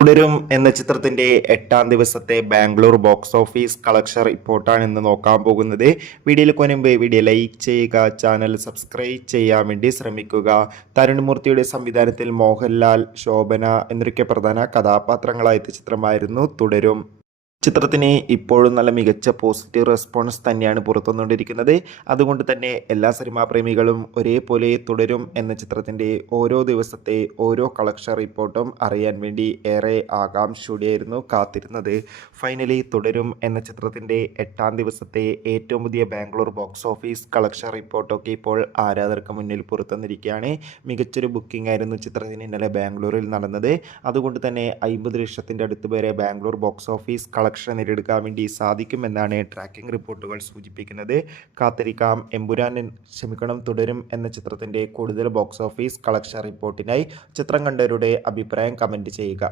തുടരും എന്ന ചിത്രത്തിന്റെ 8-ാം ദിവസത്തെ ബാംഗ്ലൂർ ബോക്സ് ഓഫീസ് കളക്ഷൻ റിപ്പോർട്ടാണ് ഇന്ന് നോക്കാൻ പോകുന്നത്. വീഡിയോയിൽ മുൻപ് വീഡിയോ ലൈക്ക് ചെയ്യുക, ചാനൽ സബ്സ്ക്രൈബ് ചെയ്യാൻ വേണ്ടി ശ്രമിക്കുക. തരുൺമൂർത്തിയുടെ സംവിധാനത്തിൽ മോഹൻലാൽ, ശോഭന എന്നൊക്കെ പ്രധാന കഥാപാത്രങ്ങളായ ചിത്രമായിരുന്നു തുടരും. ചിത്രത്തിന് ഇപ്പോഴും നല്ല മികച്ച പോസിറ്റീവ് റെസ്പോൺസ് തന്നെയാണ് പുറത്തുവന്നുകൊണ്ടിരിക്കുന്നത്. അതുകൊണ്ട് തന്നെ എല്ലാ സിനിമാ പ്രേമികളും ഒരേപോലെ തുടരും എന്ന ചിത്രത്തിൻ്റെ ഓരോ ദിവസത്തെ ഓരോ കളക്ഷൻ റിപ്പോർട്ടും അറിയാൻ വേണ്ടി ഏറെ ആകാംക്ഷയോടെയായിരുന്നു കാത്തിരുന്നത്. ഫൈനലി തുടരും എന്ന ചിത്രത്തിൻ്റെ 8-ാം ദിവസത്തെ ഏറ്റവും പുതിയ ബാംഗ്ലൂർ ബോക്സ് ഓഫീസ് കളക്ഷൻ റിപ്പോർട്ടൊക്കെ ഇപ്പോൾ ആരാധകർക്ക് മുന്നിൽ പുറത്തുവന്നിരിക്കുകയാണ്. മികച്ചൊരു ബുക്കിംഗ് ആയിരുന്നു ചിത്രത്തിന് ഇന്നലെ ബാംഗ്ലൂരിൽ നടന്നത്. അതുകൊണ്ട് തന്നെ 50 ലക്ഷത്തിൻ്റെ അടുത്ത് പേരെ ബാംഗ്ലൂർ ബോക്സ് ഓഫീസ് കളക്ഷൻ നേടിയെടുക്കാൻ വേണ്ടി സാധിക്കുമെന്നാണ് ട്രാക്കിംഗ് റിപ്പോർട്ടുകൾ സൂചിപ്പിക്കുന്നത്. കാത്തിരിക്കാം. തുടരും എന്ന ചിത്രത്തിൻ്റെ കൂടുതൽ ബോക്സ് ഓഫീസ് കളക്ഷൻ റിപ്പോർട്ടിനായി. ചിത്രം കണ്ടവരുടെ അഭിപ്രായം കമൻറ്റ് ചെയ്യുക.